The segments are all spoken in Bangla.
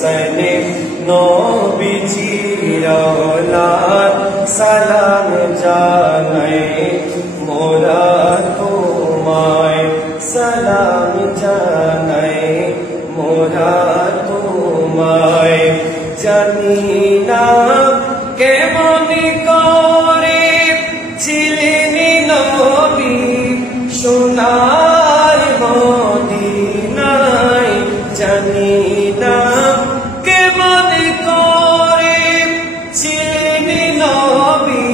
হোসেন নবীজির औलाद সালাম জানাই মোরা তোমায় সালাম জানাই মোরা তোমায় জানি না কেমন করে ছিলেন নবী সোনার মদিনায় জানি না কেমন করে ছিলেন নবী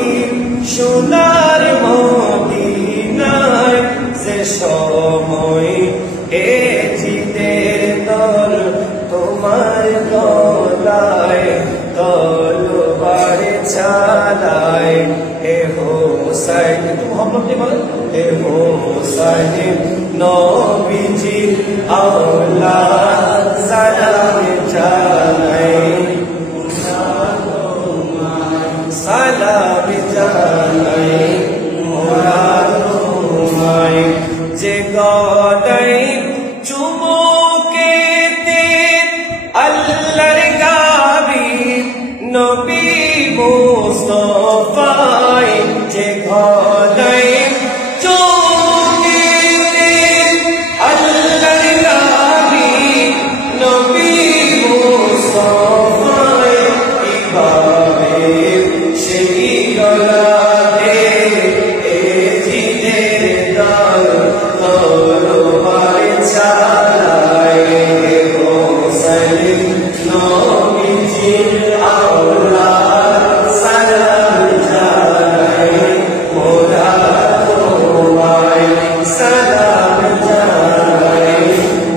সোনার মদিনায় যে সময় এ জিদের দল তোমার গলায় তলোয়ার চালায় হে হোসেন মোহাম্মদ বলেন হে হোসেন নবীজির औलाद সালাম জানাই সালাম জানাই মোরা তোমায় যে গলায় চুমুকেতে আল্লাহর গাবি নবী মুস্তাফায় যে গলায় চুমুকেতে আল্লাহর গাবি নবী মুস্তাফায় কিভাবে সেই গলাতে এ জিদের দল তলোয়ার চালায় হোসেন নবীজির औलाद সালাম জানাই মোরা তোমায় সালাম জানাই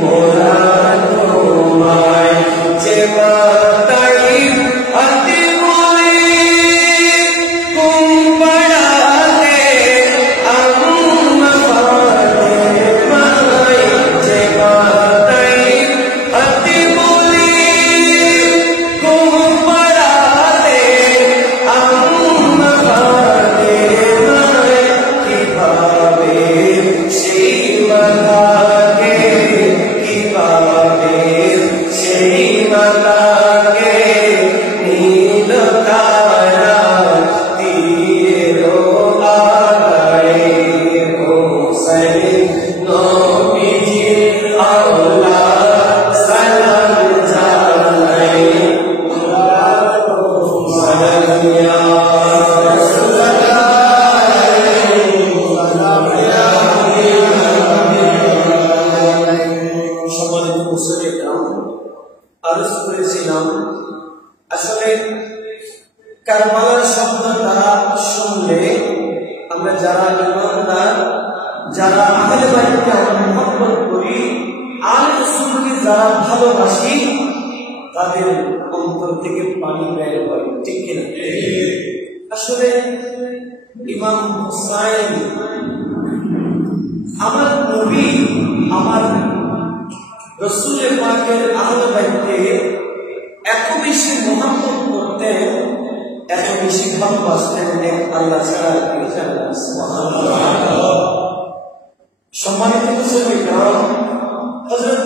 মোরা তোমায় যে মাতাই আতি বলি কুম্বড়াতে আম্মা ফাতেমায় যে মাতাই আতি বলি কুম্বড়াতে আম্মা ফাতেমায় কিভাবে সেই মাতাকে কিভাবে সেই মাতাকে নীল তারা তীর আগায় হোসেন নবীজির औलाद সালাম জানাই সালাম ইয়া সম্মানিত মুসলিম আরজ করেছিলাম আসলে কারবালার শব্দটা শুনলে আমরা যারা ইমানদার যারা আহলে বাইতকে আমরা মহব্বত করি আলে রাসূলকে যারা ভালোবাসি তাদের অন্তর থেকে পানি বের হয় ঠিক কিনা আসলে ইমাম হুসাইন আমার নবী আমার রাসূল পাকের আহলে বাইতকে এত বেশি মহব্বত করতেন এত বেশি ভালোবাসতেন এক আল্লাহ ছাড়া কেউ জানে না সুবহানাল্লাহ সম্মানিত মুসলিম হযরত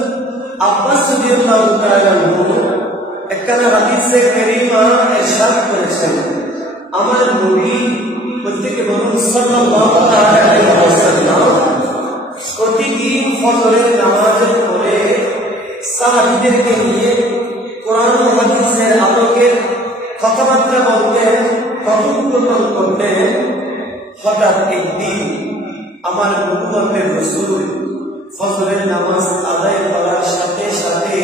আব্বাস রাদিয়াল্লাহু তাআলা একখানা হাদিসে কারীমা ইরশাদ করেছেন আমার নবী প্রত্যেকে বলুন সাল্লাল্লাহু আলাইহি ওয়াসাল্লাম প্রতিদিন ফজরের নামাজের পরে সাহাবীদেরকে নিয়ে কোরআন ও হাদিসের আলোকে কথাবার্তা বলতেন কথোপকথন করতেন হঠাৎ একদিন আমার নবুয়তের রাসূল ফজরের নামাজ আদায় করার সাথে সাথে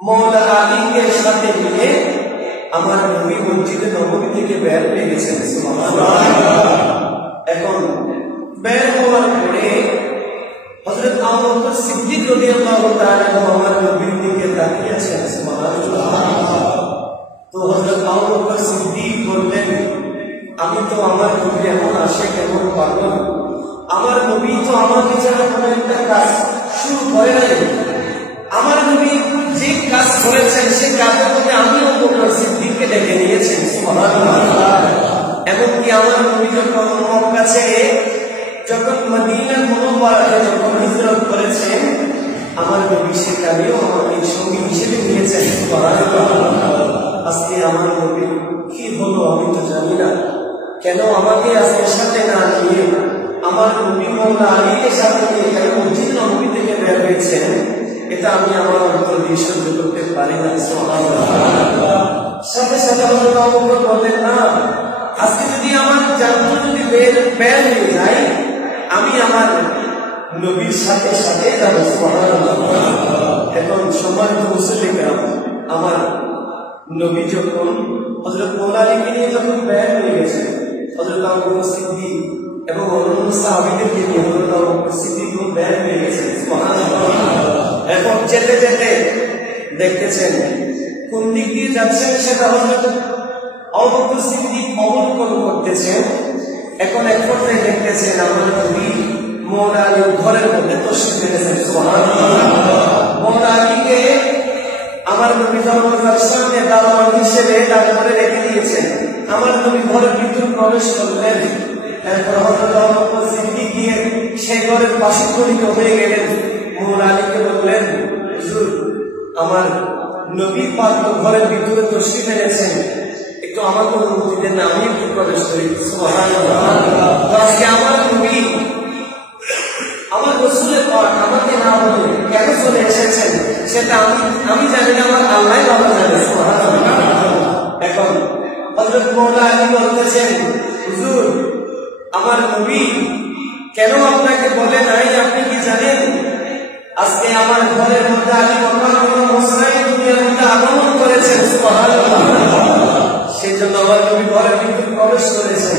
মওলা আলীকে সাথে নিয়ে আমার নবী মসজিদে নববী থেকে বের হয়ে গেছেন সুবহানাল্লাহ এখন বের হওয়ার পরে হযরত আবু বকর সিদ্দিক রাদিয়াল্লাহু তাআলা আমার নবীর দিকে তাকিয়ে আছেন সুবহানাল্লাহ তো হযরত আবু বকর সিদ্দিক বললেন আমি তো আমার নবী এমন আশিক এমন পাগল আমার নবী তো আমাকে ছাড়া কোনো একটা কাজ শুরু করে নাই আমার নবী যে কাজ করেছেন সেই কাজের মধ্যে আমিও আবু বকর সিদ্দিককে ডেকে নিয়েছেন সুবহানাল্লাহ এমনকি আমার নবী যখন মক্কা ছেড়ে যখন মদিনা মুনাওয়ারাতে যখন হিজরত করেছেন আমার নবী সেখানেও আমাকে সঙ্গী হিসেবে নিয়েছেন। আজকে আমার নবী কি হলো আমি তো জানি না, কেন আমাকে আজকে সাথে না নিয়ে আমার নবী মওলা আলীকে সাথে নিয়ে কেন মসজিদ নববী থেকে বের হয়েছেন, এটা আমি আমার অন্তর দিয়ে সহ্য করতে পারি না। সাথে সাথে হযরত আবু বকর বললেন, না, আজকে যদি আমার জানতো যদি বের হয়ে যায়, আমি আমার নবীর সাথে সাথে যাবো। সুবহানাল্লাহ। এখন সম্মানিত মুসল্লিরা, আমার নবী যখন হযরত মওলা আলীকে নিয়ে যখন বের হয়ে গেছে, হযরত আবু বকর সিদ্দিক এবং অন্যান্য সাহাবীদেরকে নিয়ে হযরত আবু বকর সিদ্দিক বের হয়ে গেছে। সুবহানাল্লাহ। এখন যেতে যেতে দেখতেছেন কোন দিক দিয়ে যাচ্ছেন সেটা হযরত আবু বকর সিদ্দিক অবলোকন করতেছেন। এখন এক পর্যায়ে দেখতেছেন আমার নবী মওলা আলীর ঘরের মধ্যে তশরিফ এনেছেন। সুবহানাল্লাহ। মওলা আলীকে আমার নবী দরজার সামনে দারোয়ান হিসেবে দাঁড় করে রেখে দিয়েছেন। আমার নবী ঘরের ভিতরে প্রবেশ করলেন। এরপর হযরত আবু বকর সিদ্দিক গিয়ে সেই ঘরের পাশে খলিত হয়ে গেলেন। মওলা আলীকে বললেন, হুজুর, আমার নবী পাক ঘরের ভিতরে তশরিফ এনেছেন, একটু আমাকে অনুমতি দেন, আমি একটু প্রবেশ করি। সুবহানাল্লাহ। আজকে আমার নবী, আমার রাসূলের পাক আমাকে না বলে কেন চলে এসেছেন সেটা আমি জানি না, আমার আল্লাহই ভালো জানে। সুবহানাল্লাহ। এখন হযরত মওলা আলী বলতেছেন, হুজুর, আমার নবী কেন আপনাকে বলে নাই, আপনি কি জানেন আজকে আমার ঘরের মধ্যে আলী বকর এবং হুসাইন দুনিয়ার মধ্যে আগমন করেছেন। সুবহানাল্লাহ। সেই জন্য আমার নবী ঘরের ভিতরে প্রবেশ করেছেন।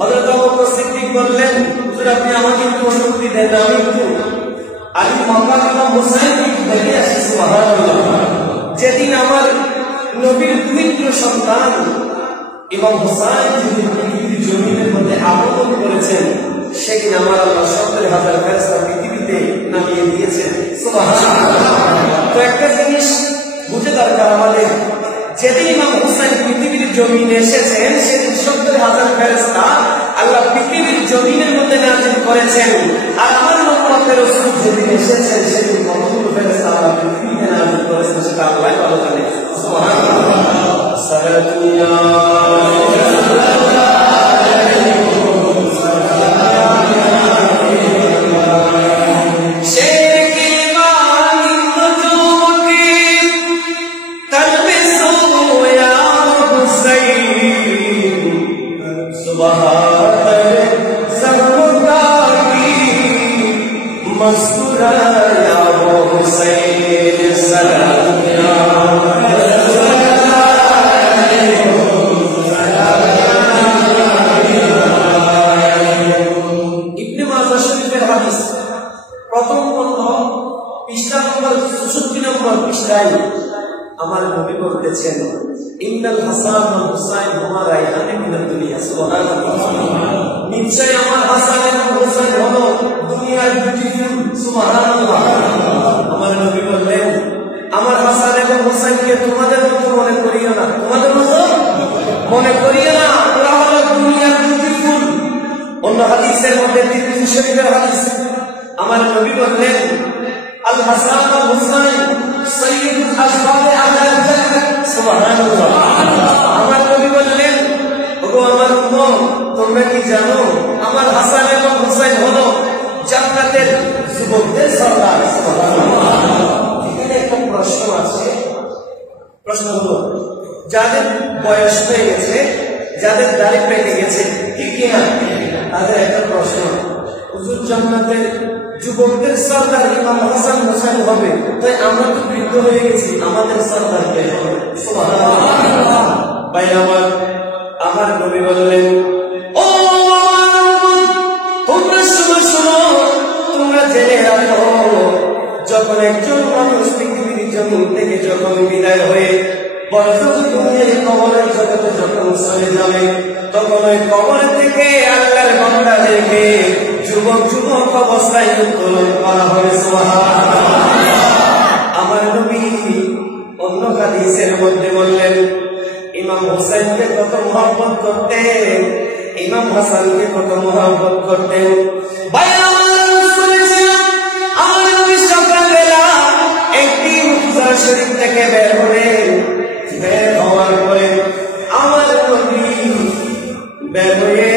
হযরত আবু বকর সিদ্দিক বললেন, হুজুর, আপনি আমাকে একটু অনুমতি দেন, আমি একটু আলী বকর এবং হুসাইনকে দেখে আসি। সুবহানাল্লাহ। যেদিন আমার নবীর পবিত্র সন্তান ইমাম হুসাইন পৃথিবীর জমিনের মধ্যে আগমন করেছেন, সেদিন আমার আল্লাহ 70,000 ফেরেশতা পৃথিবীতে নামিয়ে দিয়েছেন। সুবহানাল্লাহ। তো একটা জিনিস বুঝে দরকার আমাদের, যেদিন ইমাম হুসাইন পৃথিবীর জমিনে এসেছেন সেদিন 70,000 ফেরেশতা আল্লাহ পৃথিবীর জমিনের মধ্যে নাযিল করেছেন। আর আমার নবুয়তের রাসূল যেদিন এসেছেন সেদিন কতগুলো ফেরেশতা আল্লাহ পৃথিবীতে নাযিল করেছেন সেটা আল্লাহই ভালো জানে। সুবহানাল্লাহ। আমার নবী বলতেছেন, ইন্নাল হাসান ওয়াল হুসাইন হুমা রায়হানে মিনাদ দুনিয়া। সুবহানাল্লাহ। নিশ্চয় আমার হাসান এবং হুসাইন হলো দুনিয়ার দুটি ফুল। সুবহানাল্লাহ। আমার নবী বললেন, আমার হাসান এবং হুসাইনকে তোমাদের মতো মনে করিও না, তোমাদের মতো মনে করিও না, ওরা হলো দুনিয়ার দুটি ফুল। অন্য হাদিসের মধ্যে তিরমিজি শরীফের হাদিস, আমার নবী বললেন, আল হাসান ওয়াল হুসাইন সাইয়্যিদুল আসবাবে আহলিল জান্নাহ। সুবহানাল্লাহ। আমার নবী বললেন, ওগো আমার উম্মত, তোমরা কি জানো আমার হাসান এবং হুসাইন হলো জান্নাতের যুবকদের সরদার। সুবহানাল্লাহ। এখানে একটা প্রশ্ন আছে, প্রশ্ন হলো, যাদের বয়স হয়ে গেছে, যাদের দাড়ি পেকে গেছে, ঠিক কি না, তাদের একটা প্রশ্ন, হুজুর জান্নাতের যুবকদের সরদার ইমাম হাসান হুসাইন হবে, তাই আমরা তো বৃদ্ধ হয়ে গেছি, আমাদের সরদার কে হবে? সুবহানাল্লাহ। ভাই আমার নবী বললেন, ও তোমরা শোনো, তোমরা জেনে রাখো, যখন একজন মানুষ পৃথিবীর জমিন থেকে যখন বিদায় হয়ে বরজখ দুনিয়ার কবরের জগতে যখন চলে যাবে, তখন ওই কবর থেকে আল্লাহর বান্দাদেরকে যুবক অবস্থায় উত্তোলন করা হবে। সুবহানাল্লাহ। আমার নবী অন্য হাদিসের মধ্যে বললেন, ইমাম হুসাইনকে কত মহব্বত করতেন, ইমাম হাসানকে কত মহব্বত করতেন। ভাই আমার নবী সকালবেলা শরীফ থেকে বের হলেন। বের হওয়ার পরে আমার নবী বের হয়ে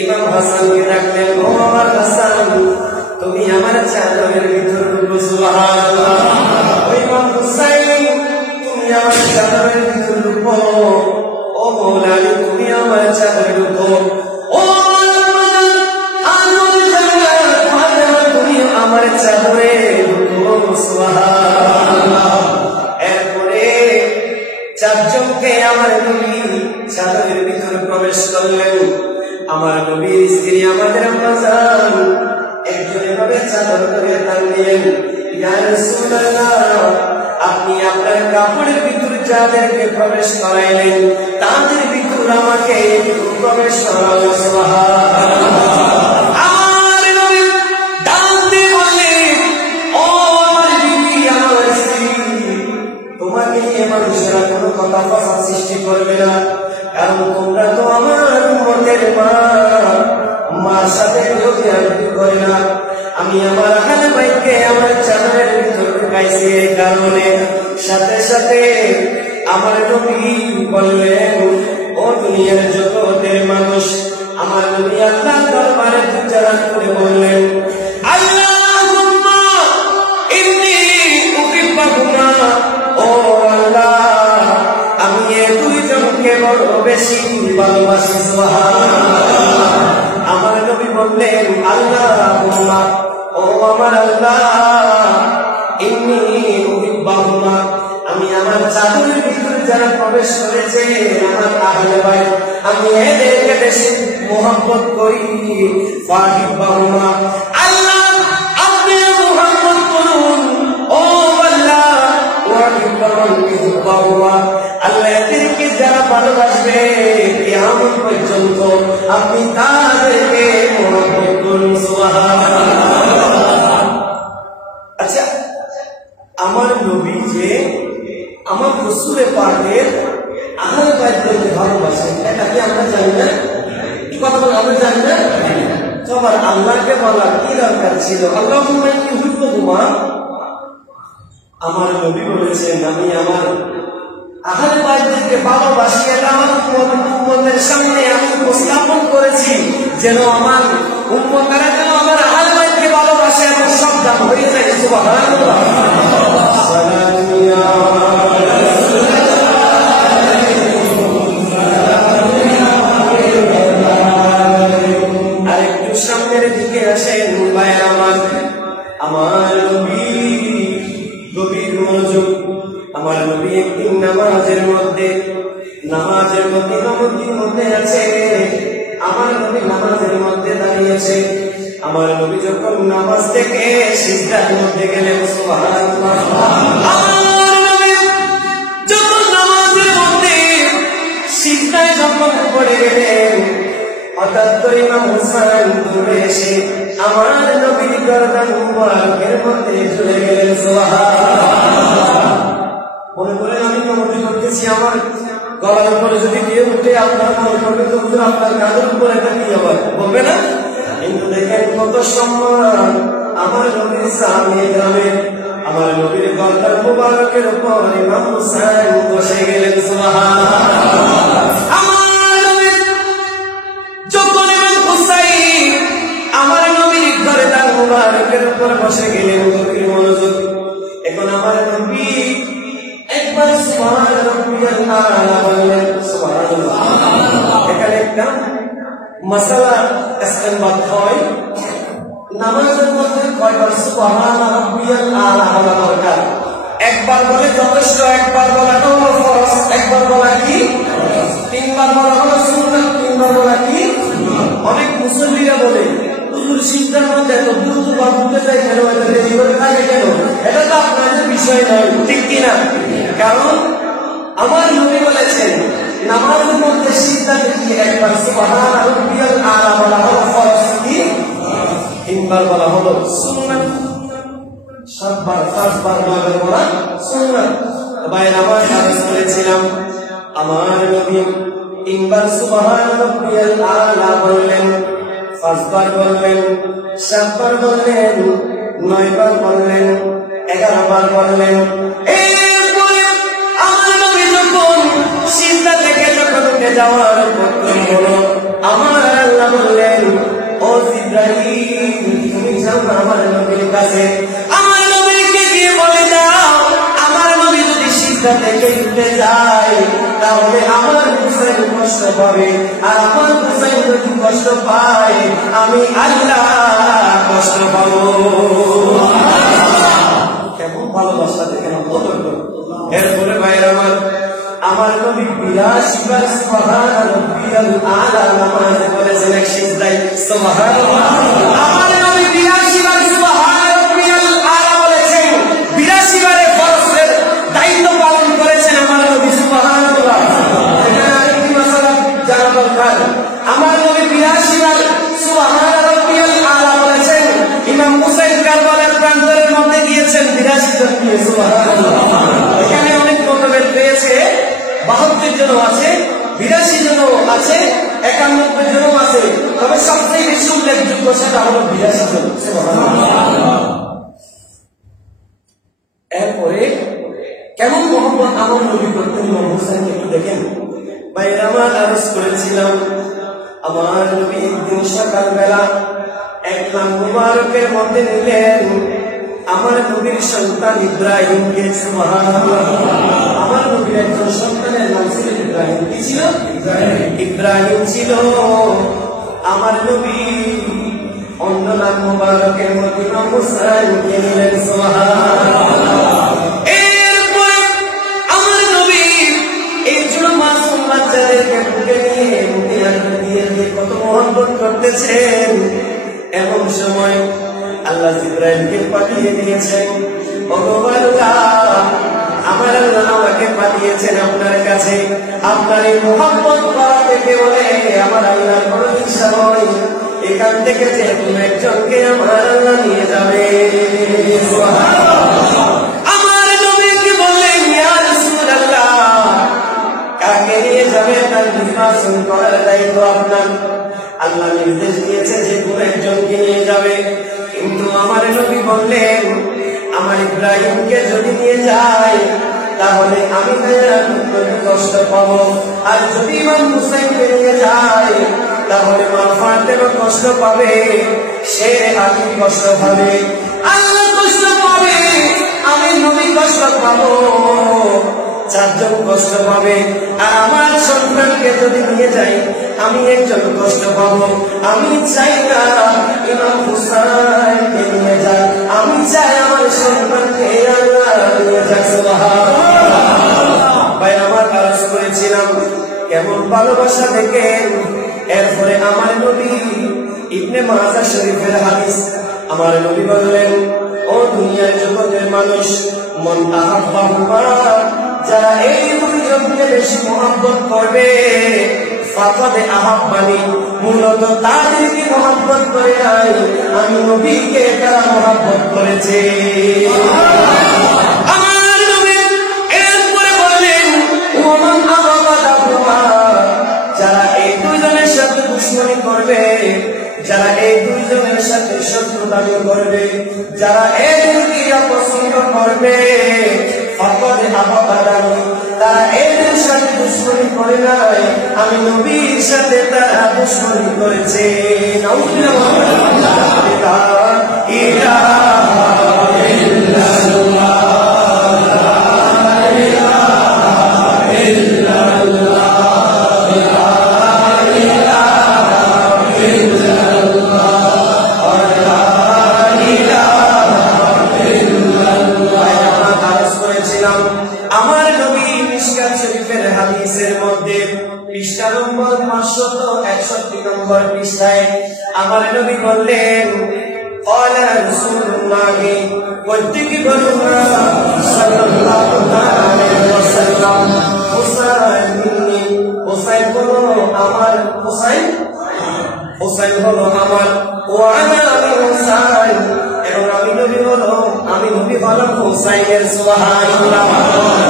ইমাম হাসানকে ডাকলেন, ও আমার হাসান, তুমি আমার চাদরের ভিতর ঢুকো। সুবহানাল্লাহ। ও ইমাম হুসাইন, তুমি আমার চাদরের ভিতর ঢুকো। ও মওলা আলী, তুমি আমার চাদরে ঢুকো। ও আমার চাদরে ঢুকো। সুবহানাল্লাহ। এরপরে চারজনকে আমার নবী চাদরের ভিতরে প্রবেশ করলেন। আমার নবীর স্ত্রী আমাদের আম্মা জান একজন এভাবে চাদর ধরে টান দিলেন, ইয়া রাসূলুল্লাহ, আপনি আপনার কাপড়ের ভিতর যাদেরকে প্রবেশ করাইলেন তাদের ভিতর আমাকে একটু প্রবেশ করালেন। সুবহানাল্লাহ। আর নবী ডান দিয়ে বললেন, ও আমার বিবি, আমার স্ত্রী, তোমাকে নিয়ে মানুষেরা কোনো কথা ফাসাদ সৃষ্টি করবে না, কারণ তোমরা তো আমার উম্মতের মা। মার সাথে কেউ বিয়াদবি করে না। আমি আমার আহলে বাইতকে আমার চাদরের ভিতর ঢুকাইছি এই কারণে। সাথে সাথে আমার নবী বললেন, ও দুনিয়ার জগতের মানুষ, আমার নবী আল্লাহর দরবারে দুজারাত করে বললেন, আল্লাহুম্মা ইন্নী উহিব্বুকা, ও আল্লাহ, আমি এই দুইজনকে বড় বেশি ভালোবাসি। সুবহানাল্লাহ। আমার নবী বললেন, আল্লাহুম্মা, ও আমার আল্লাহ, ইন্নী উহিব্বুকা, আমি আমার চাদরের ভিতরে যারা প্রবেশ করেছে আমার আহলে বাইত, আমি এদেরকে বেশি মোহাম্মত করি। ফাহিব্বুকা, আল্লাহ আপনি মোহাম্মত করুন। ও আল্লাহ, ওয়াহিব্বুকা, আল্লাহ এদেরকে যারা ভালোবাসবে কিয়ামত পর্যন্ত আপনি তাদেরকে মোহাম্মত করুন। সুবহানাল্লাহ। আচ্ছা, আমার নবী যে আমার রাসূল পাকের আহলে বাইতকে ভালোবাসেন, এটা কি আমরা জানি না? কথা বলে আমরা জানি না? তো আবার আল্লাহকে বলার কি দরকার ছিল? আল্লাহুম্মা ইন্নী উহিব্বুকা, আমার নবী বলেছেন আমি আমার আহলে বাইতকে ভালোবাসি। এটা আমার উম্মতের সামনে আমি উপস্থাপন করেছি যেন আমার উম্মতেরা যেন আমার আহলে বাইতকে ভালোবাসে এবং সাবধান হয়ে যায়। সুবহানাল্লাহ। আরেকটু সামনের দিকে আসেন ভাইয়ের আমার নবী গভীর মনোযোগ। আমার নবী একদিন নামাজের মধ্যে নবীর মধ্যে আছে। আমার নবী নামাজের মধ্যে দাঁড়িয়েছে। আমার নবী যখন নামাজ থেকে সিজদার মধ্যে গেলেন, সুবহানাল্লাহ, আমার নবী যখন নামাজের মধ্যে সিজদায় যখন পড়ে গেলেন, হঠাৎ করে ইমাম হুসাইন দৌড়ে এসে আমার নবীর গর্দান মুবারকের মধ্যে ঝুলে গেলেন। সুবহানাল্লাহ। মনে করেন আমি কমিটি করতেছি, আমার গলার উপরে যদি কেউ উঠে আপনার মনে করবে তো আপনার কাঁধের উপরে এটা কি হবে, বলবে না? কিন্তু দেখেন কত সম্মান আমার নবীর সামনে গ্রামে আমার নবীর গর্দান মুবারকের উপর ইমাম হুসাইন বসে গেলেন। সুবহানাল্লাহ। আমার নবী যখন ইমাম হুসাইন আমার নবীর গর্দান মুবারকের উপর বসে গেলেন, গভীর মনোযোগ। এখন আমার নবী একবার সুবহান রাব্বিয়াল আলা বললেন। সুবহানাল্লাহ। এখানে একটা মাসালা ইস্তেমবাদ হয়, নামাজের মধ্যে কয়বার সুবহান রাব্বিয়াল আলা বলা দরকার? একবার বলে যথেষ্ট, একবার বলাটা হলো ফরজ, একবার বলা কি? তিনবার বলা হলো সুন্নাত, তিনবার বলা কি? অনেক মুসল্লিরা বলে হুজুর সিজদার মধ্যে এত দ্রুত বা উঠতে চাই কেন, এত দেরি করে থাকে কেন? এটা তো আপনাদের বিষয় নয়, ঠিক কিনা? কারণ আমার নবী বলেছেন নামাজের মধ্যে সিজদাতে কি একবার সুবহান রাব্বিয়াল আলা বলা হলো ফরজ, কি তিনবার বলা হলো সুন্নাত, সাতবার পাঁচবার বলা সুন্নাত। ভাই আমার আদেশ করেছিলাম আমার নবী তিনবার সুবহান রাব্বিয়াল আলা বললেন, পাঁচবার বললেন, সাতবার বললেন, 9 বার বললেন, 11 বার বললেন। এই যাওয়ার প্রথম হলো আমার আল্লাহ বললেন, ও জিবরাইল তুমি যাও না আমার নবীর কাছে, আমার নবীকে গিয়ে বলে দাও আমার নবী যদি সিজদা থেকে উঠে যায় তাহলে আমার হুসাইন কষ্ট পাবে, আর আমার হুসাইন যদি কষ্ট পায় আমি আল্লাহ কষ্ট পাবো। কেমন ভালোবাসা দেখেন। এরপরে ভাইয়ের আমার নবী 82 বার সুবহান রাব্বিয়াল আলা নামাজ বলেছেন এক সিজদায়, সুবহানাল্লাহ। আমার নবী 82 বার সুবহান রাব্বিয়াল আলা বলেছেন, 82 বারে ফরজের দায়িত্ব পালন করেছেন আমার নবী, সুবহানাল্লাহ। এখানে আরেকটি মাসালা জানা দরকার, আমার নবী 82 বার সুবহান রাব্বিয়াল আলা বলেছেন। ইমাম হুসাইন কারবালার প্রান্তরের মধ্যে গিয়েছেন 82 জন নিয়ে, সুবহানাল্লাহ। এখানে অনেক মতভেদ পেয়েছে, 72 জন আছে, 82 জন আছে, 91 জন আছে, তবে সবচেয়ে বেশি উল্লেখযোগ্য সেটা হলো 82 জন। এরপরে কেমন মোহাম্মদ আমার নবী করতেন ইমাম হুসাইনকে একটু দেখেন। ভাইয়ের আমার আরজ করেছিলাম আমার নবী একদিন সকালবেলা এক লাখ মুবারকের মধ্যে নিলেন আমার নবীর সন্তান ইব্রাহিমকে, সুবহানাল্লাহ। আমার নবীর একজন সন্তানের নাম ছিল ইব্রাহিম। কি ছিল? ইব্রাহিম ছিল। আমার নবী অন্য নাম মুবারকের মধ্যে ইমাম হুসাইনকে নিলেন, সুবহানাল্লাহ। এরপর আমার নবী এই ছোট মাসুম বাচ্চাদেরকে বুকে নিয়ে দিয়ে কত মহব্বত করতেছেন। এমন সময় আল্লাহ জিবরাইলকে পাঠিয়ে দিয়েছেন, আমার আল্লাহ আমাকে পাঠিয়েছেন আপনার কাছে, আপনার এই মুহাব্বত করা থেকে বলে আমার আল্লাহর বড় ইচ্ছা হয় এখান থেকে যে কোনো একজনকে আমার আল্লাহ নিয়ে যাবে। আমার নবীকে বললেন, ইয়া রাসূলুল্লাহ কাকে নিয়ে যাবে তার নির্বাচন করার দায়িত্ব আপনার। আল্লাহ নির্দেশ দিয়েছে যে কোনো একজনকে নিয়ে যাবে, কিন্তু আমার নবী বললেন আমার ইব্রাহিমকে যদি নিয়ে যায় তাহলে আমি কষ্ট পাবো, আর যদি ইমাম হুসাইনকে নিয়ে যায় তাহলে মা ফাতেমা কষ্ট পাবে, সে আমি কষ্ট পাবে, আল্লাহ কষ্ট পাবে, আমি নবী কষ্ট পাবো, চারজন কষ্ট পাবে। আর আমার সন্তানকে যদি নিয়ে যাই আমি একজন কষ্ট পাবো। আমি চাই না ইমাম হুসাইনকে নিয়ে যাই, আমি চাই আমার সন্তানকে আল্লাহ নিয়ে যাক, সুবহানাল্লাহ। ভাই আমার আরজ করেছিলাম কেমন ভালোবাসা দেখেন। এরপরে আমার নবী ইবনে মাজাহ শরীফের হাদিস, আমার নবী বললেন, ও দুনিয়ার জগতের মানুষ, মন আহাব্বা, যারা এই দুইজনকে বেশি মহব্বত করবে ফাকাদে আহাব্বানি, মূলত তাদেরকে মহব্বত করে নাই, আমি নবীকে তারা মহব্বত করেছে। আমার নবী এরপরে বললেন, ওমান আহাব্বাহুমা, যারা এই দুইজনের সাথে দুশমনি করবে, যারা এই দুইজনের সাথে শত্রুতামি করবে, যারা এদেরকে অপছন্দ করবে ফাকাদে আহাব্বানি, তারা এদের সাথে দুশমনি করে নাই, আমি নবীর সাথে তারা দুশমনি করেছে। নাউযুবিল্লাহ। লা ইলাহা ইল্লাল্লাহ, লা ইলাহা ইল্লাল্লাহ, লা ইলাহা ইল্লাল্লাহ, লা ইলাহা ইল্লাল্লাহ। আমরা আরজ করেছিলাম আমার নবী মিশকাত শরীফের হাদিসের মধ্যে পৃষ্ঠা নম্বর 561 নম্বর পৃষ্ঠায় আমার নবী বললেন, ক্বালা রাসূলুল্লাহ ওয়াত্তিকি বলুনা সাল্লাল্লাহু আলাইহি ওয়াসাল্লাম, হুসাইন মিন্নি, হুসাইন হলো আমার, হুসাইন হলো আমার, ওয়া আনা হুসাইন, এবং আমি নবী হলো, আমি নবী হলাম হুসাইনের, সুবহানাল্লাহ।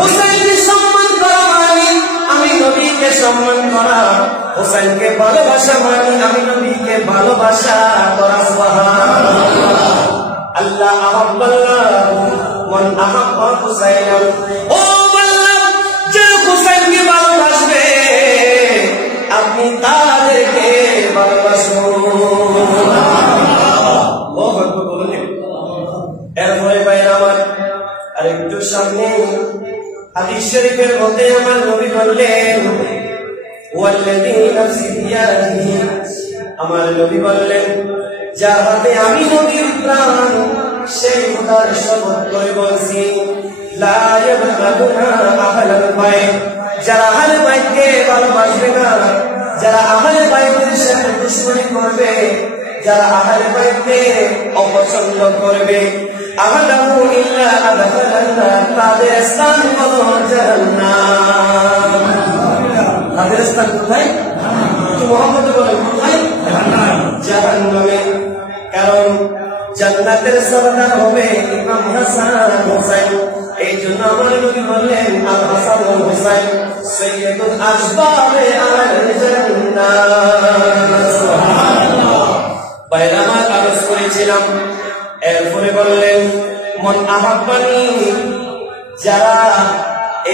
হুসাইনকে সম্মান করা মানে আমি নবীকে সম্মান করা, হুসাইনকে ভালোবাসা মানে আমি নবীকে ভালোবাসা করা, সুবহানাল্লাহ। আল্লাহ আহাব্বাল্লাহু মান আহাব্বা হুসাইনান, ও আল্লাহ যে হুসাইনকে ভালোবাসবে আর একটু সামনে হাদিস শরীফের মধ্যে আমার নবী বললেন, ওয়াল্লাযী নাফসি বিয়াদিহি, আমার নবী বললেন, যার হাতে আমি নবীর প্রাণ, সেই খোদার শপথ করে বলছি, লা ইয়াবগাদুনা আহলাল বাইত, যারা আহলে বাইতকে ভালোবাসবে না, যারা আহলে বাইতের সাথে দুশমনি করবে, যারা আহলে বাইতকে অপছন্দ করবে, আহাদাহু ইল্লা আদখালাল্লাহ, তাদের স্থান হলো জান্নাত। তাদের স্থান কোথায়? মুহাম্মদ বলেন কোথায়? জাহান্নামে। কারণ জান্নাতের সরদার হবে ইমাম হাসান হুসাইন। এই জন্য আমার নবী বললেন, আল হাসান ওয়াল হুসাইন সাইয়্যিদুল আশবাবে আল জান্নাত। সুবহানাল্লাহ। বাইরামা আরজ করেছিলাম, এরপরে বললেন, মন আহাব্বানি, যারা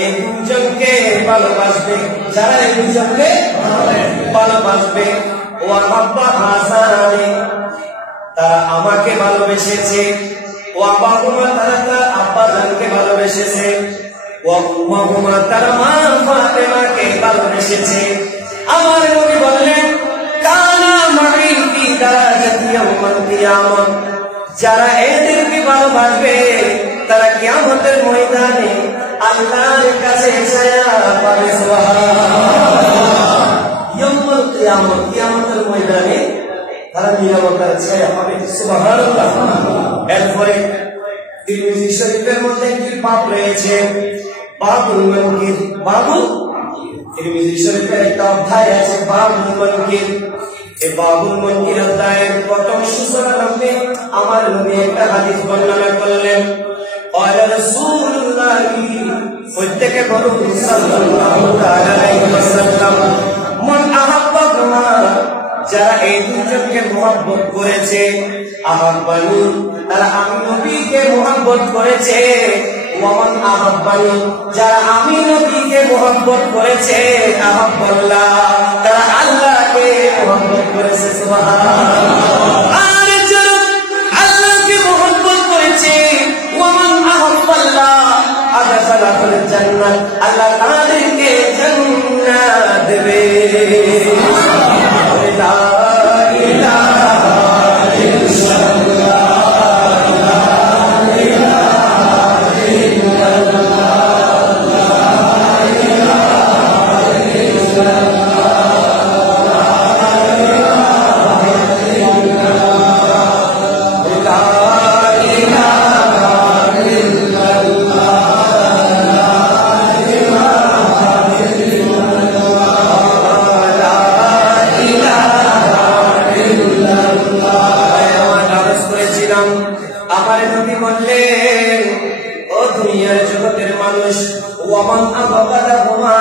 এই দুজনকে ভালোবাসবে, যারা এই দুজনকে ভালোবাসবে, ও আহাব্বা হাসানানি, তারা আমাকে ভালোবেসেছে, ও আবাহুমা, তারা তার আব্বা জানকে ভালোবেসেছে, ও উম্মাহুমা, তারা মা ফাতেমাকে ভালোবেসেছে। আমার নবী বললেন, কানা মাই ফি দারাজাতি ইয়াউমাল কিয়ামah, যারা এদেরকে ভালোবাসবে তারা কিয়ামতের ময়দানে আল্লাহর কাছে ছায়া পাবে। সুবহানাল্লাহ। ইয়াউমুল কিয়ামah, কিয়ামতের ময়দানে তারা নিরাপত্তার ছায়া পাবে। সুবহানাল্লাহ। এরপরে তিরমিজি শরীফের মধ্যে একটি বাব রয়েছে, বাবুল মুনকির। বাবুল, তিরমিজি শরীফের একটা অধ্যায় আছে, বাবুল মুনকির। এই বাবুল মুনকির অধ্যায়ের প্রথম সূচনার মধ্যে আমার নবী একটা হাদিস বর্ণনা করলেন, ক্বালা রাসূলুল্লাহি, প্রত্যেকে বলুন সাল্লাল্লাহু তাআলা আলাইহি ওয়াসাল্লাম, মান আহাব্বাহুমা, যারা এই দুজনকে মহব্বত করেছে, আহাব্বানি, তারা আমি নবীকে মহব্বত করেছে, ওয়ামান আহাব্বানি, যারা আমি নবীকে মহব্বত করেছে, আহাব্বাল্লাহ, তারা আল্লাহকে মহব্বত করেছে। সুবহানাল্লাহ। আর যারা আল্লাহকে মহব্বত করেছে, ওয়ামান আহাব্বাল্লাহ আদখালাহুল জান্নাত, আল্লাহ তাদেরকে জান্নাত দেবে। লা ইলাহা ইল্লাল্লাহ, লা ইলাহা ইল্লাল্লাহ, লা ইলাহা ইল্লাল্লাহ, লা ইলাহা করেছিলাম। আমার নবী বললেন, ও দুনিয়ার জগতের মানুষ, ওয়ামান আবাদাহুমা,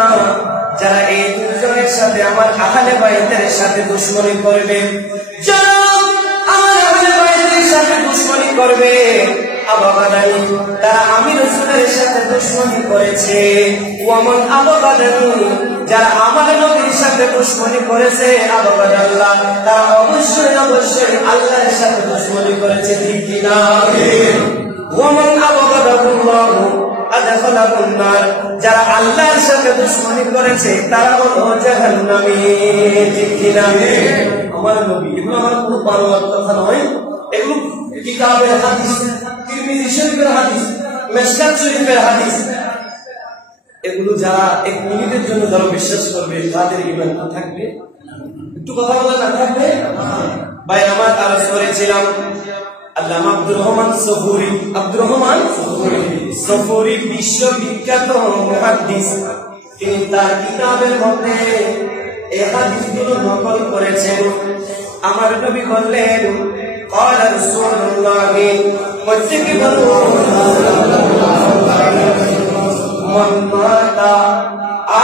যারা এই দুজনের সাথে আমার আহলে বাইতের সাথে দুশমনি করবে, যারা আমার আহলে বাইতের সাথে দুশমনি করবে, আবাদানি, তারা আমি রাসূলের সাথে দুশমনি করেছে, ওয়ামান আবাদানি, যারা আমার নবীর সাথে দুশমনি করেছে, আবাদাল্লাহ, তারা অবশ্যই অবশ্যই আল্লাহর সাথে দুশমনি করেছে। ঠিক কি না? ওয়ামান আবাদাল্লাহ আদখালাহুন নার, যারা আল্লাহর সাথে দুশমনি করেছে তারা হলো জাহান্নামী। ঠিক কি না? আমার নবী, এগুলো আমার কোনো বানোয়াট কথা নয়, এগুলো কিতাবের হাদিস, তিরমিজি শরীফের হাদিস, মিশকাত শরীফের হাদিস। এগুলো যারা এক মিনিটের জন্য যারা বিশ্বাস করবে তাদের ঈমান থাকবে? একটু কথা বলা না থাকবে? ভাই আমার আলোচনা করেছিলাম, আল্লামা আব্দুর রহমান সফুরি, আব্দুর রহমান সফুরি বিশ্ববিখ্যাত মুহাদ্দিস। তিনি তার কিতাবের মধ্যে এই হাদিসগুলো নকল করেছেন। আমার নবী বললেন, ক্বালা রাসূলুল্লাহ, প্রত্যেকে বলুন, মান মাতা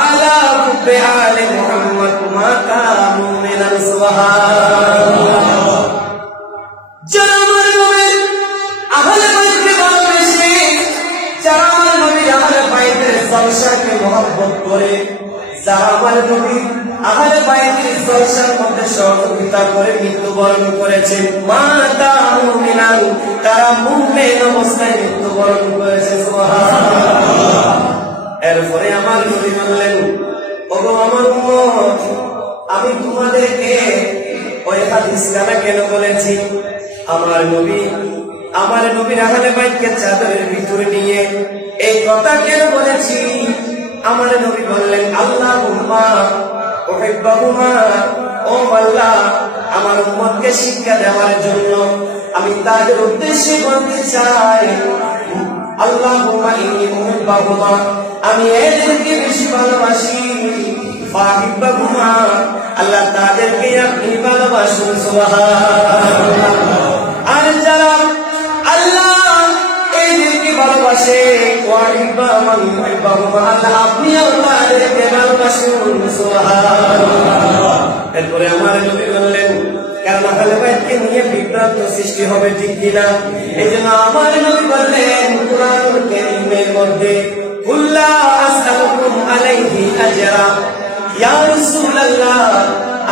আলা হুব্বি আলি মুহাম্মদ মাতা মুমিনান। সুবহানাল্লাহ। যারা আমার নবীর আহলে বাইতকে ভালোবেসে, যারা আমার নবীর আহলে বাইতের জলসাকে মহব্বত করে, যারা আমার নবী আহলে বাইতের জলসার মধ্যে সহযোগিতা করে মৃত্যুবরণ করেছেন, মাতা মুমিনান, তারা মুমিন অবস্থায় মৃত্যুবরণ করেছে। সুবহানাল্লাহ। এরপরে আমার নবী বললেন, ওগো আমার উম্মত, আমি তোমাদেরকে ওই হাদিস কানা কেন বলেছি? আমার নবীর আহলে বাইতকে চাদরের ভিতরে নিয়ে এই কথা কেন বলেছি? আমার নবী বললেন, আল্লাহুম্মা উহিব্বুহুমা, ও আল্লাহ, আমার উম্মতকে শিক্ষা দেওয়ার জন্য আমি তাদের উদ্দেশ্যে বলতে চাই, আল্লাহুম্মা ইন্নী উহিব্বুহুমা, আমি এদেরকে বেশি ভালোবাসি, ফাহিব্বুহুমা, আল্লাহ তাদেরকে আপনি ভালোবাসুন। সুবহানাল্লাহ। আর যারা আল্লাহ এদেরকে ভালোবাসে, আপনি আল্লাহকে ভালোবাসুন। সুবহানাল্লাহ। এরপরে আমার নবী বললেন, কারণ আহলে বাইতকে নিয়ে বিভ্রান্ত সৃষ্টি হবে, ঠিক কিনা? এই জন্য আমার নবী বললেন কুরআনুল কারীমের মধ্যে, কুল্লা আসআলুকুম আলাইহি আজরা, ইয়া রাসূলুল্লাহ,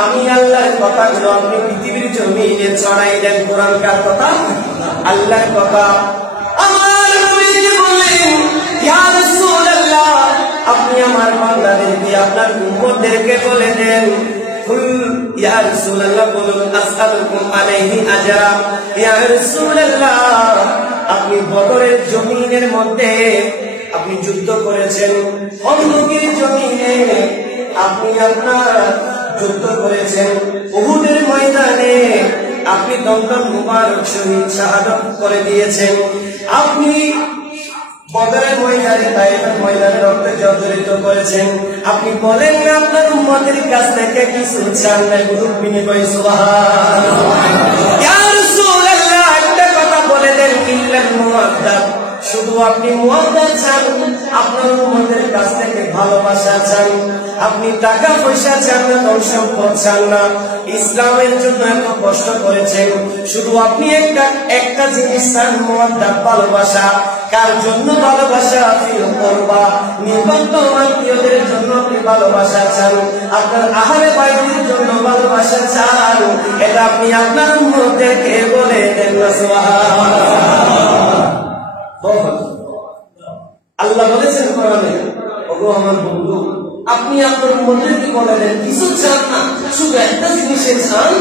আমি আল্লাহর কথাগুলো আপনি পৃথিবীর জমিনে ছড়াই দেন। কোরআন কার কথা? আল্লাহর কথা। আমার নবী বললেন, ইয়া রাসূলুল্লাহ, আপনি আমার বান্দাদেরকে, আপনার উম্মতদেরকে বলে দেন, কুল ইয়া রাসূলুল্লাহ, বলুন আসআলুকুম আলাইহি আজরা, ইয়া রাসূলুল্লাহ, আপনি বদরের জমিনের মধ্যে আপনি যুদ্ধ করেছেন, খন্দকের জমিনে আপনি আপনার যুদ্ধ করেছেন, উহুদের ময়দানে আপনি দমদম মুবারক শহীদ শাহাদাত করে দিয়েছেন, আপনি বদরের ময়দানে, তায়েফের ময়দানে রক্তে জর্জরিত করেছেন। আপনি বলেন না আপনার উম্মতের কাছ থেকে কিছু চান না, গুরুর বিনিময়ে। সুবহানাল্লাহ। ইয়া রাসূলুল্লাহ, একটা কথা বলে দেন, ইল্লাল মুওয়াদ্দাত, শুধু আপনি মুওয়াদ্দাত চান, আপনার উম্মতের কাছ থেকে ভালোবাসা চান, আপনি টাকা পয়সা চান না, ধন সম্পদ চান না, ইসলামের জন্য এত কষ্ট করেছেন, শুধু আপনি একটা জিনিস চান, মুওয়াদ্দাত, ভালোবাসা। কার জন্য ভালোবাসা ফিল করবা? নিবন্ধ আত্মীয়দের জন্য আপনি ভালোবাসা চান, আপনার আহলে বাইতের জন্য ভালোবাসা চান, এটা আপনি আপনার উম্মতদেরকে বলে দেন না। সুবহানাল্লাহ। আল্লাহ বলেছেন কোরআনে, ওগো আমার বন্ধু, আপনি আপনার উম্মতদেরকে বলে দেন, কিছু চান না, শুধু একটা জিনিসে চান,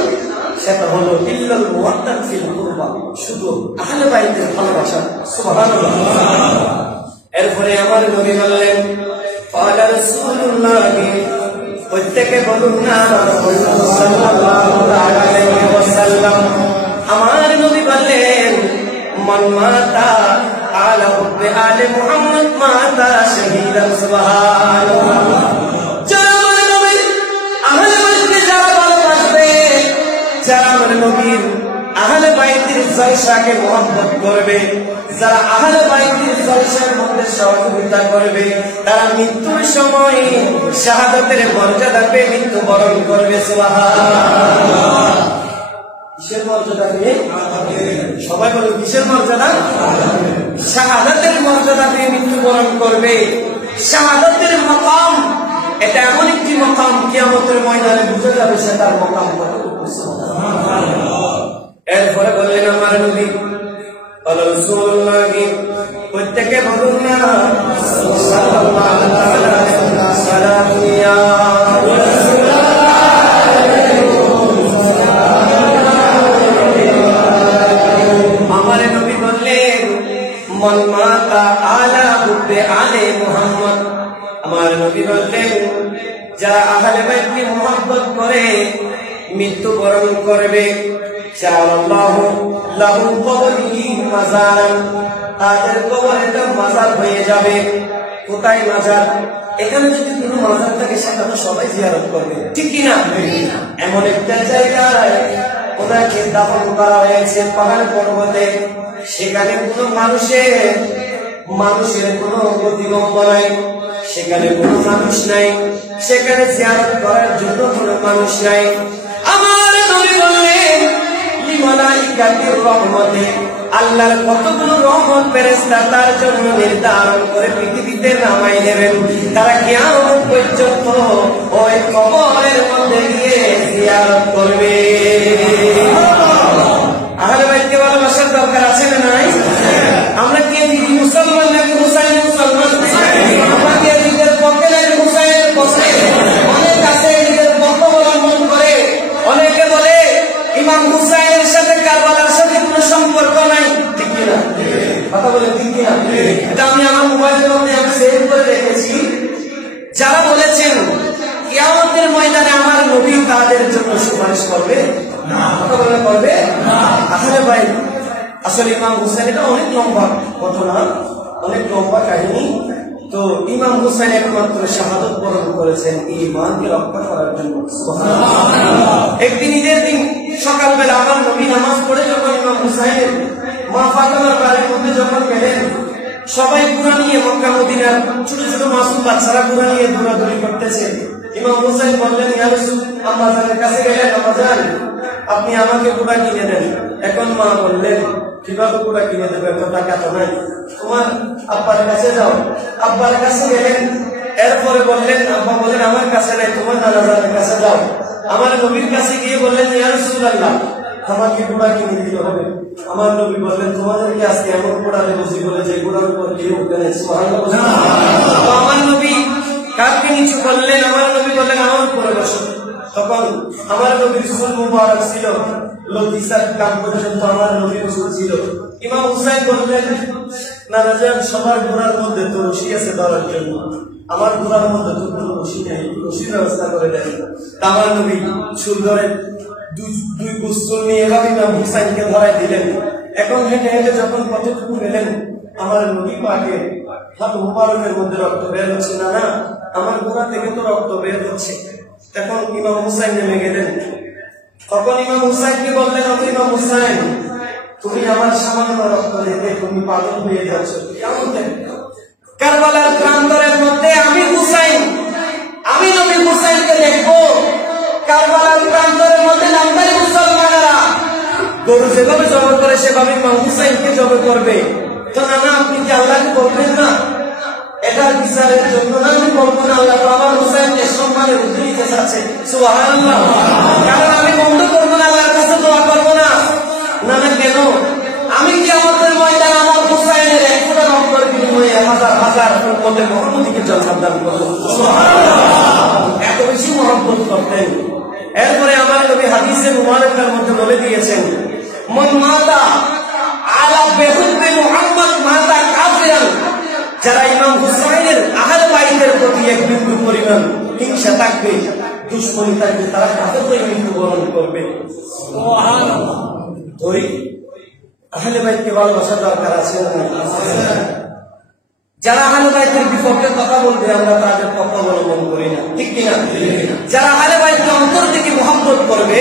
সেটা হলো ইল্লাল মুওয়াদ্দাত ফিল কুরবা, শুধু আহলে বাইতের ভালোবাসা। সুবহানাল্লাহ। এরপরে আমার নবী বললেন, ক্বালা রাসূলুল্লাহ, প্রত্যেকে বলুন না সাল্লাল্লাহু আলাইহি ওয়াসাল্লাম। আমার নবী বললেন, মান মাতা আলা হুব্বি আলে মুহাম্মদ মাতা শাহীদান। সুবহানাল্লাহ। যারা আমার নবীর আহলে বাইতের জলসাকে মহব্বত করবে, যারা আহলে বাইতের জলসার মধ্যে সহযোগিতা করবে, তারা মৃত্যুর সময় শাহাদাতের মর্যাদা পেয়ে মৃত্যুবরণ করবে। সুবহানাল্লাহ। কিসের মর্যাদা পেয়ে? সবাই বলুন, কিসের মর্যাদা? শাহাদাতের মর্যাদা পেয়ে মৃত্যুবরণ করবে। শাহাদাতের মাকাম, এটা এমন একটি মাকাম, কিয়ামতের ময়দানে বুঝে যাবে সে তার মাকাম কত। এরপরে বললেন আমার নবী, ক্বালা রাসূলুল্লাহ, প্রত্যেকে বলুন না সাল্লাল্লাহু আলাইহি ওয়াসাল্লাম, ইয়া রাসূলুল্লাহ। আমার নবী বললেন, মান মাতা আলা হুব্বি আলে মুহাম্মদ। আমার নবী বললেন, যারা আহলে বাইতকে মুহাব্বত করে মৃত্যুবরণ করবে, জাআলাল্লাহু লাহু কবরিহি মাজারান, তাদের কবরটা মাজার হয়ে যাবে। কোথায় মাজার? এখানে যদি কোনো মাজার থাকে সেটা তো সবাই জিয়ারত করবে, ঠিক কিনা? এমন একটা জায়গায় ওনাকে দাফন করা হয়েছে পাহাড় পর্বতে, সেখানে কোনো মানুষের কোনো গতিগম্ব নাই, সেখানে কোনো মানুষ নাই, সেখানে জিয়ারত করার জন্য কোনো মানুষ নাই। আমার নবী বললেন, লিমালাইকাতির রহমতে, আল্লাহর কতগুলো রহমত ফেরেশতা তার জন্য নির্ধারণ করে পৃথিবীতে নামাই দেবেন। তারা কিয়ামত পর্যন্ত ওই কবরের মধ্যে গিয়ে জিয়ারত করবে। আহলে বাইতকে ভালোবাসার দরকার আছে না নাই? আমরা কি মুসলমান নাকি হুসাইন মুসলমান? আমরা কি এদিকের পক্ষে নাকি হুসাইনের পক্ষে? অনেক আছে এদিকের পক্ষ অবলম্বন করে। অনেকে বলে ইমাম হুসাইনের সাথে কারবালার সাথে কোনো সম্পর্ক নাই। ঠিক কিনা? কথা বলে ঠিক কিনা? এটা আমি আমার মোবাইলের মধ্যে আমি সেভ করে রেখেছি। যারা বলেছেন কিয়ামতের ময়দানে আমার নবী তাদের জন্য সুপারিশ করবে না, কথা বলে করবে না। আসলে ভাই, আসলে ইমাম হুসাইন এটা অনেক লম্বা ঘটনা, অনেক লম্বা কাহিনী। তো ইমাম হুসাইন একমাত্র শাহাদত বরণ করেছেন ঈমানকে রক্ষা করার জন্য। একদিন ঈদের দিন সকালবেলা আমার নবী নামাজ পড়ে যখন ইমাম হুসাইনের মা ফাতেমার বাড়ির মধ্যে যখন গেলেন, সবাই কুরআন নিয়ে মক্কা মদিনার ছোট ছোট মাসুম বাচ্চারা কুরআন নিয়ে দৌড়াদৌড়ি করতেছে। ইমাম হুসাইন বললেন, ইয়া রাসূল, আম্মাজানের কাছে গেলেন, আম্মাজান আপনি আমাকে কুরআন কিনে দেন। এখন মা বললেন, কিভাবে কুরআন কিনে দেবে, এত টাকা তো নাই, তোমার আব্বার কাছে যাও। আব্বার কাছে গেলেন, এরপরে বললেন, আব্বা বলেন আমার কাছে নাই, তোমার নানাজানের কাছে যাও। আমার নবীর কাছে গিয়ে বললেন, ইয়া রাসূলুল্লাহ আমাকে কুরআন কিনে দিতে হবে। আমার নবী বললেন, তোমাদেরকে আজকে এমন কোরআনে বসি বলে যে কোরআন উপর কেউ উঠে নেই। সুবহানাল্লাহ। আমার নবী কাঁধকে নিচু করলেন, আমার নবী বললেন আমার উপরে বসো। তখন আমার নবীর চুল মুবারক ছিল, লতিসার কান পর্যন্ত আমার নবীর চুল ছিল। ইমাম হুসাইন বললেন, নানাজান সবার ঘোড়ার মধ্যে তো রশি আছে ধরার জন্য, আমার ঘোড়ার মধ্যে তো কোনো রশি নেই, রশির ব্যবস্থা করে দেন। আমার নবী চুল ধরে দুই বুস্তল নিয়ে এভাবে ইমাম হুসাইনকে ধরাই দিলেন। এখন হেঁটে হেঁটে যখন কতটুকু গেলেন, আমার নবী পাকে হাত মুবারকের মধ্যে রক্ত বের হচ্ছে। না না, আমার ঘোড়া থেকে তো রক্ত বের হচ্ছে। তখন ইমাম হুসাইন নেমে গেলেন। তখন ইমাম হুসাইনকে বললেন, ইমাম হুসাইন তুমি আমার সামান্য রক্ত দেখে তুমি পাগল হয়ে যাচ্ছ। কেমন কারবালার প্রান্তরের মধ্যে আমি হুসাইন, আমি নবী হুসাইনকে দেখবো। কারবালার প্রান্তরের মধ্যে নামদারি মুসলমানেরা গরু যেভাবে জবাই করে সেভাবে ইমাম হুসাইনকে জবাই করবে। তো না না, আপনি কি আল্লাহকে বলবেন না? এটার বিচারের জন্য না, আমি বলবো না, আল্লাহ আমার হুসাইনের সম্মানের উঠে নিতে চাচ্ছে। সুবহানাল্লাহ। কারণ আমি বন্ধ করবো না, আল্লাহর কাছে দোয়া করবো না। না না, কেন? আমি কি আমাদের ময়দান আমার হুসাইনের এক ফোঁটা রক্তের বিনিময়ে হাজার হাজার উম্মতের মুহাম্মদীকে জান্নাত দান করবো। সুবহানাল্লাহ। এত বেশি মহব্বত করতেন। এরপরে আমার নবী হাদিসে মুবারকের মধ্যে বলে দিয়েছেন, মান মাতা আলা বিহুব্বি মুহাম্মদ মাতা কাফিরান। যারা ইমাম হুসাইনের আহলে বাইতের প্রতি এক বিন্দু পরিমাণ হিংসা থাকবে, দুশমনী থাকবে, তারা কাফের হয়ে মৃত্যুবরণ করবে। সুবহানাল্লাহ। ওই আহলে বাইতকে ভালোবাসার দরকার আছে না? যারা আহলে বাইতের বিপক্ষে কথা বলবে আমরা তাদের পক্ষ অবলম্বন করি না। ঠিক কিনা? যারা আহলে বাইতকে অন্তর থেকে মহব্বত করবে,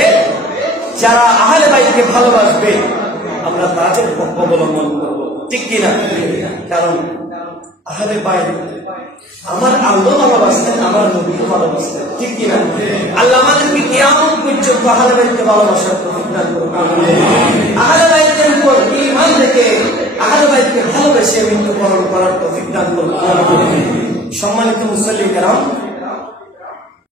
যারা আহলে বাইতকে ভালোবাসবে, আমরা তাদের পক্ষ অবলম্বন করব। ঠিক কিনা? কারণ আহলে বাইত আমার আল্লাহ ভালোবাসতেন, আমার নবীকে ভালোবাসতেন। ঠিক কিনা? আল্লাহ আমাদেরকে কিয়ামত পর্যন্ত আহলে বাইতকে ভালোবাসার তৌফিক দান করুন। আহলে বাইতের উপর ঈমান রেখে আহলে বাইতকে ভালোবেসে মৃত্যুবরণ করার তৌফিক দান করুন। সম্মানিত মুসল্লি কেরাম,